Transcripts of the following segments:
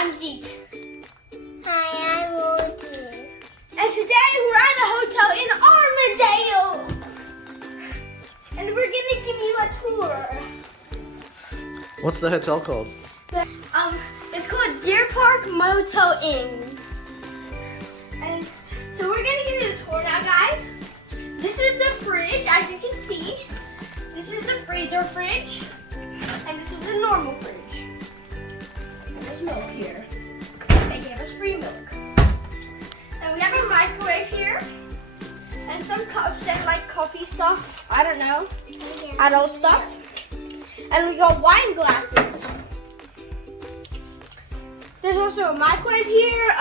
I'm Zeke. Hi, I'm Audrey. And today we're at a hotel in Armidale. And we're gonna give you a tour. What's the hotel called? It's called Deer Park Motel Inn. And so we're gonna give you a tour now, guys. This is the fridge, as you can see. This is the freezer fridge. And this is the normal fridge. And there's milk here. They gave us free milk. And we have a microwave here. And some cups and like coffee stuff. I don't know. Adult stuff. And we got wine glasses. There's also a microwave here.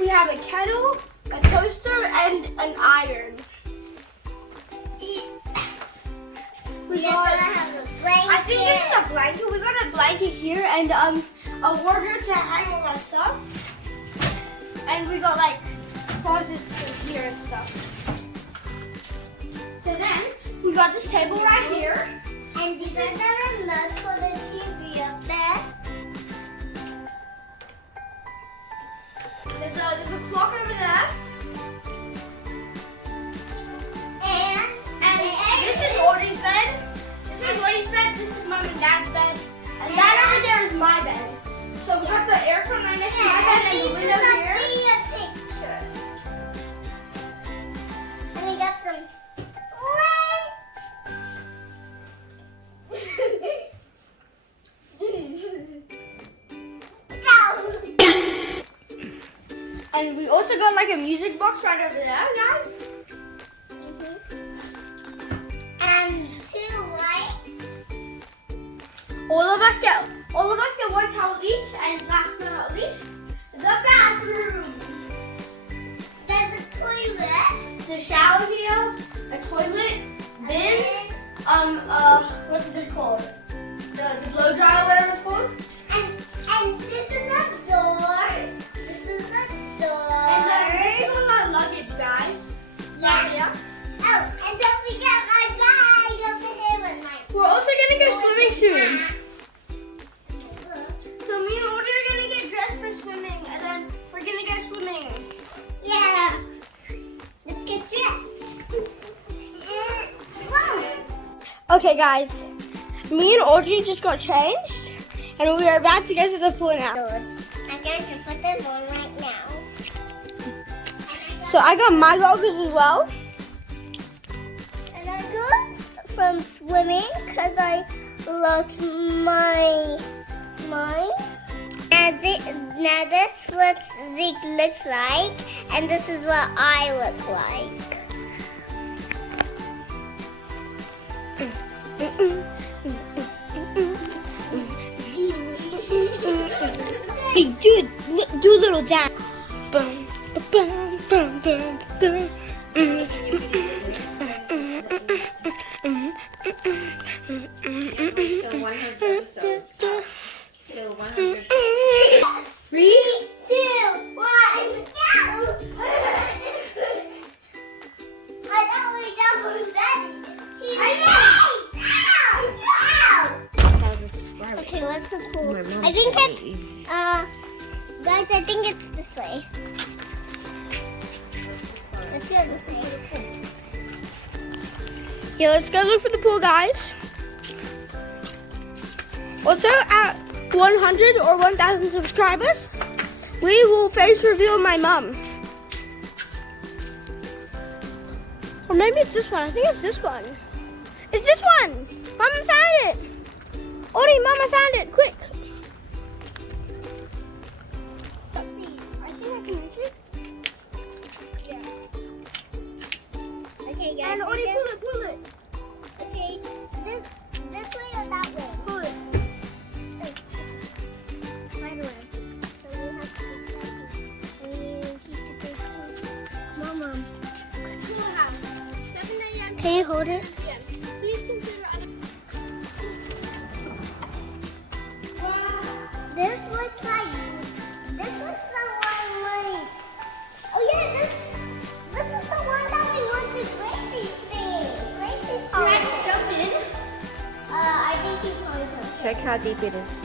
We have a kettle, a toaster, and an iron. We got, I think this is a blanket. We got a blanket here and a wardrobe to hang all our stuff. And we got like closets here and stuff. So then we got this table right here. And these are the remotes for the TV up there. There's a clock over there. And this is Audrey's bed. This is Audrey's bed. This is Mom and Dad's bed. And that over there is my bed. So we got the air front right next to my bed and the window here. Picture. And we got some. And we also got like a music box right over there, guys. And two lights. All of us get one towel each, and last but not least, the bathroom. There's a toilet. There's a shower here, a toilet, bin, what's this called? The blow dryer, or whatever it's called. And this is a door. This is a door. And this is all our luggage, guys. Yeah. Oh, and don't forget my bag over here with my. We're also gonna go swimming soon. So me and Audrey are gonna get dressed for swimming, and then we're gonna go swimming. Yeah. Let's get dressed. Whoa. Okay, guys. Me and Audrey just got changed, and we are about to go to the pool now. I'm going to put them on right now. So I got my goggles as well. And I got from swimming because I lost mine. Now this is what Zeke looks like, and this is what I look like. Hey, do a little dance. Bum, bum, bum, bum, bum. So 100 episodes. So 100. 3, 2, 1, go! I know we double done. Okay, what's the pool? I think it's, guys, I think it's this way. Let's go this way. Yeah, let's go look for the pool, guys. Also, at 100 or 1,000 subscribers, we will face reveal my mom. Or maybe it's this one. I think it's this one. It's this one! Mama found it! Audrey, Mama found it! Quick! Let's see. I think I can reach it. Yeah. Okay, guys. And Audrey, pull it! Okay, this way or that way? Pull it. Right away. So we have to keep it. Come on, Mom. 7 a.m. Can you hold it? Please consider other. This looks like one money. Oh yeah, this is the one that we went to Gracie's thing. Gracie's Can I just jump in? I think you probably could. Check how deep it is.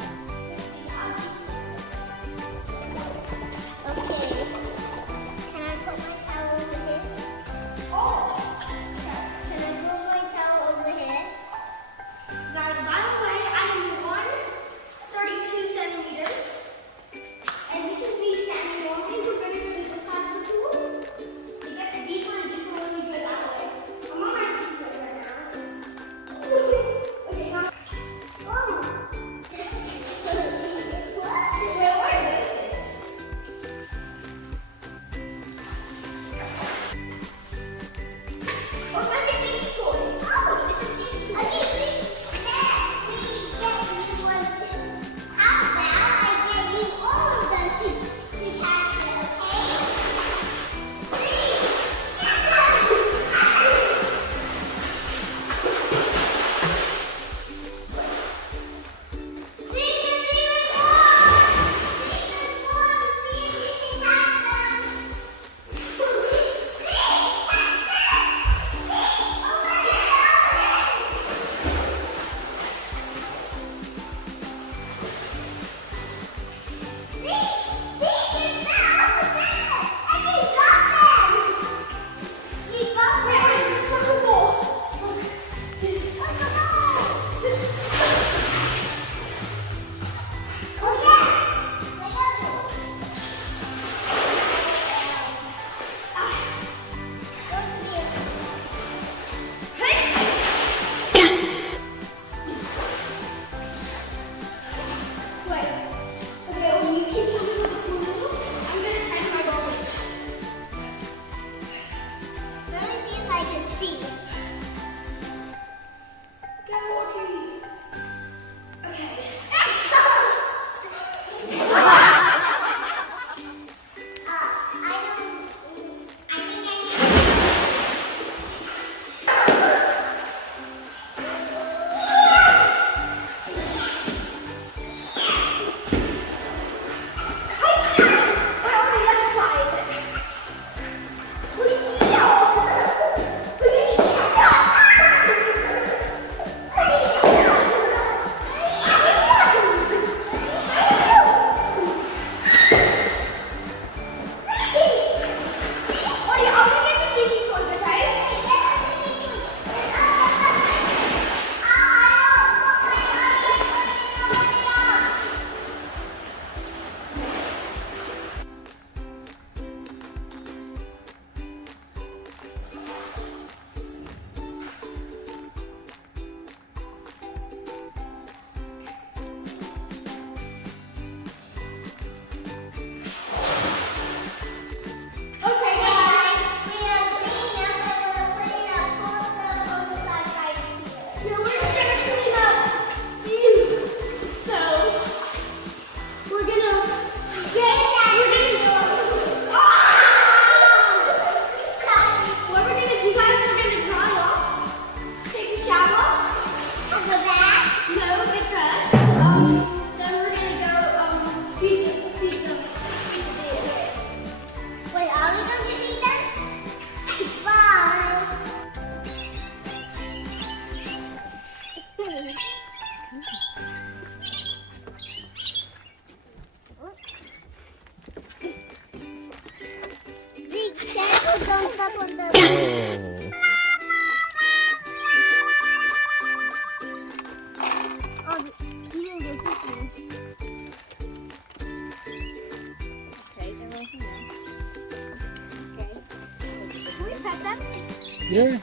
Yeah.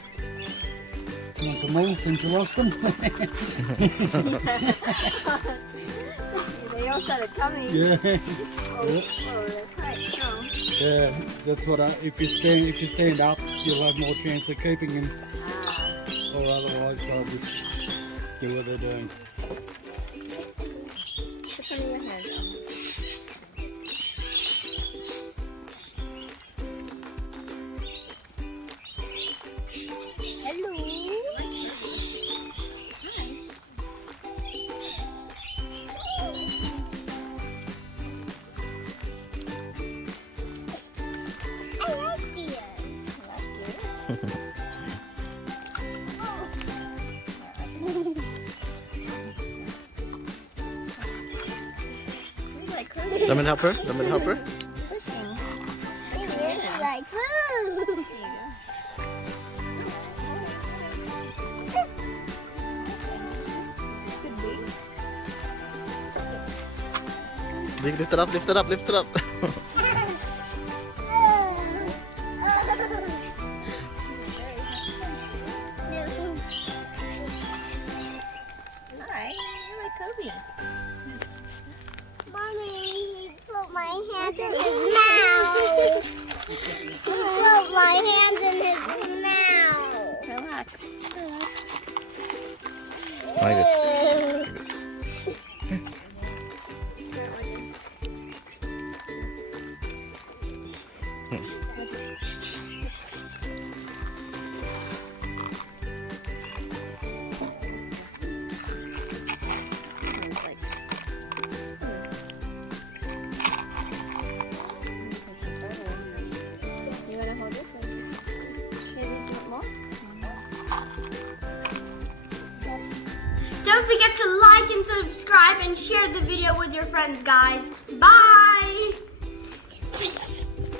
You want some more since you lost them? They all started coming. Yeah. Oh, they're quite strong. Yeah. That's what if you stand up, you'll have more chance of keeping them. Or otherwise, they'll just do what they're doing. Put some in your hand. I like deer. He's like crazy. Lemon helper? Lemon helper? Pushing. It's like, woo! Could be. Zeke, lift it up, lift it up, lift it up. Hi, you're like cozy. Mommy, he put my hands in his mouth. He put my hands in his mouth. Relax. My goodness. You wanna hold this one? Maybe you want more? Don't forget to like and subscribe and share the video with your friends, guys. Bye!